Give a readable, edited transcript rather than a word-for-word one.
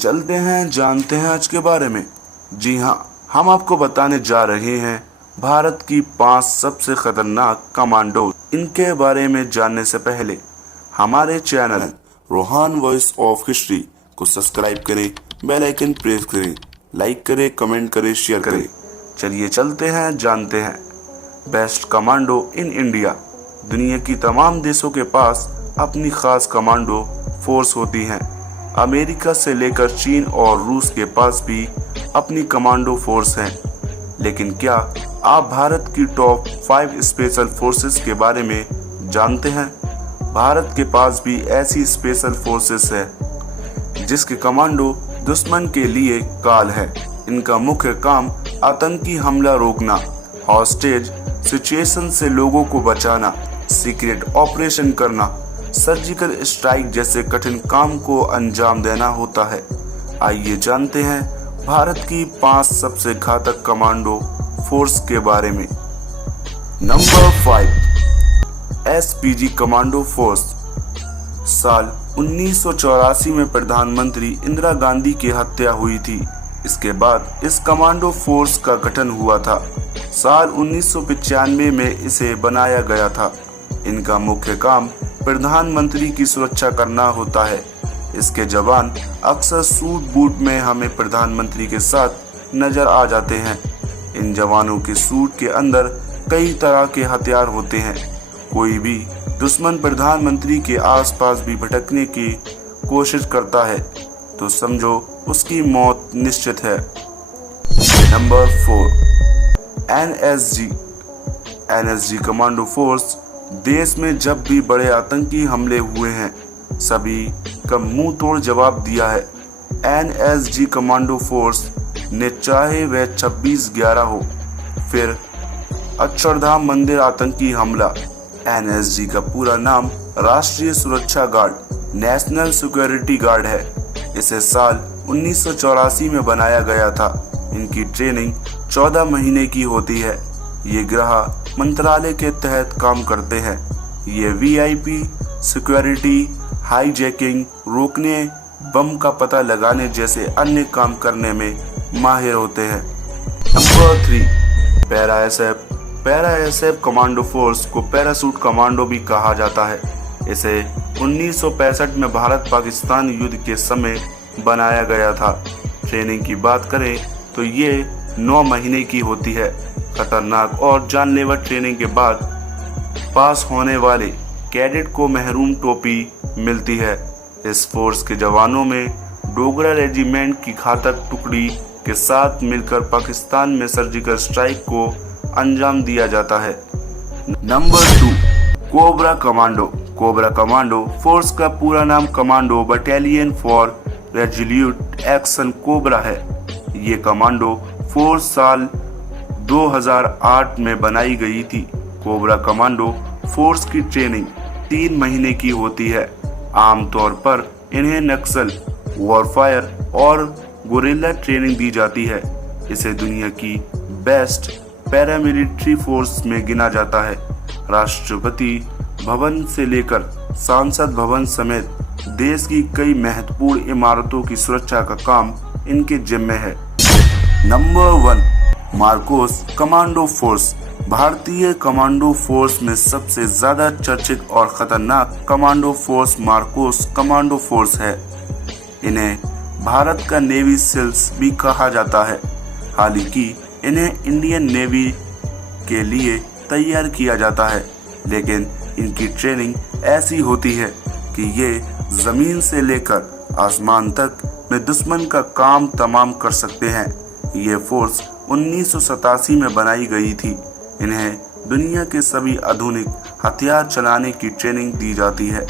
चलते हैं, जानते हैं आज के बारे में। जी हाँ, हम आपको बताने जा रहे हैं भारत की 5 सबसे खतरनाक कमांडो। इनके बारे में जानने से पहले हमारे channel Rohan voice of history को सब्सक्राइब करें, बेल आइकन प्रेस करें, लाइक करें, कमेंट करें, शेयर करें। चलिए चलते हैं, जानते हैं बेस्ट कमांडो इन इंडिया। दुनिया की तमाम देशों के पास अपनी खास कमांडो फोर्स होती हैं। अमेरिका से लेकर चीन और रूस के पास भी अपनी कमांडो फोर्स हैं। लेकिन क्या आप भारत की टॉप 5 स्पेशल फोर्सेस के बारे में जानते हैं? भारत के पास भी ऐसी स्पेशल फोर्सेस है जिसके कमांडो दुश्मन के लिए काल है। इनका मुख्य काम आतंकी हमला रोकना, हॉस्टेज सिचुएशन से लोगों को बचाना, सीक्रेट ऑपरेशन करना, सर्जिकल स्ट्राइक जैसे कठिन काम को अंजाम देना होता है। आइए जानते हैं भारत की 5 सबसे घातक कमांडो फोर्स के बारे में। Number 5, SPG commando force. साल 1984 में प्रधानमंत्री इंदिरा गांधी की हत्या हुई थी। इसके बाद इस कमांडो फोर्स का गठन हुआ था। साल 1995 में इसे बनाया गया था। इनका मुख्य काम प्रधानमंत्री की सुरक्षा करना होता है। इसके जवान अक्सर सूट बूट में हमें प्रधानमंत्री के साथ नजर आ जाते हैं। इन जवानों के सूट के अंदर कई तरह के हथियार होते हैं। कोई भी दुश्मन प्रधानमंत्री के आसपास भी भटकने की कोशिश करता है तो समझो उसकी मौत निश्चित है। Number 4, NSG commando force. देश में जब भी बड़े आतंकी हमले हुए हैं, सभी का मुंह तोड़ जवाब दिया है। एनएसजी कमांडो फोर्स ने, चाहे वह 26/11 हो, फिर अक्षरधाम मंदिर आतंकी हमला। एनएसजी का पूरा नाम राष्ट्रीय सुरक्षा गार्ड, नेशनल सिक्योरिटी गार्ड है। इसे साल 1984 में बनाया गया था। इनकी ट्रेनिंग 14 महीने की होती है। ये गृह मंत्रालय के तहत काम करते हैं। ये वीआईपी सिक्योरिटी, हाईजैकिंग रोकने, बम का पता लगाने जैसे अन्य काम करने में माहिर होते हैं। Number 3, para SF commando force को पैरासूट कमांडो भी कहा जाता है। इसे 1965 में भारत पाकिस्तान युद्ध के समय बनाया गया था। ट्रेनिंग की बात करें तो ये 9 महीने की होती है। खतरनाक और जानलेवा ट्रेनिंग के बाद पास होने वाले कैडेट को महरूम टोपी मिलती है। इस फोर्स के जवानों में डोगरा रेजिमेंट की घातक टुकड़ी के साथ मिलकर पाकिस्तान में सर्जिकल स्ट्राइक को अंजाम दिया जाता है। नंबर 2, कोबरा कमांडो फोर्स का पूरा नाम commando battalion for resolute action cobra है। ये कमांडो फोर्स साल 2008 में बनाई गई थी। कोबरा कमांडो फोर्स की ट्रेनिंग 3 महीने की होती है। आमतौर पर इन्हें नक्सल, वॉरफायर और गोरिल्ला ट्रेनिंग दी जाती है। इसे दुनिया की बेस्ट पैरामिलिट्री फोर्स में गिना जाता है। राष्ट्रपति भवन से लेकर संसद भवन समेत देश की कई महत्वपूर्ण इमारतों की सुरक्षा का काम इनके जिम्मे है। Number 1, Marcos commando force. भारतीय कमांडो फोर्स में सबसे ज्यादा चर्चित और खतरनाक commando force Marcos commando force है। इन्हें भारत का नेवी सील्स भी कहा जाता है। हालांकि इन्हें इंडियन नेवी के लिए तैयार किया जाता है, लेकिन इनकी ट्रेनिंग ऐसी होती है कि ये जमीन से लेकर आसमान तक में दुश्मन का काम तमाम कर सकते हैं। ये फोर्स 1987 में बनाई गई थी। इन्हें दुनिया के सभी आधुनिक हथियार चलाने की ट्रेनिंग दी जाती है।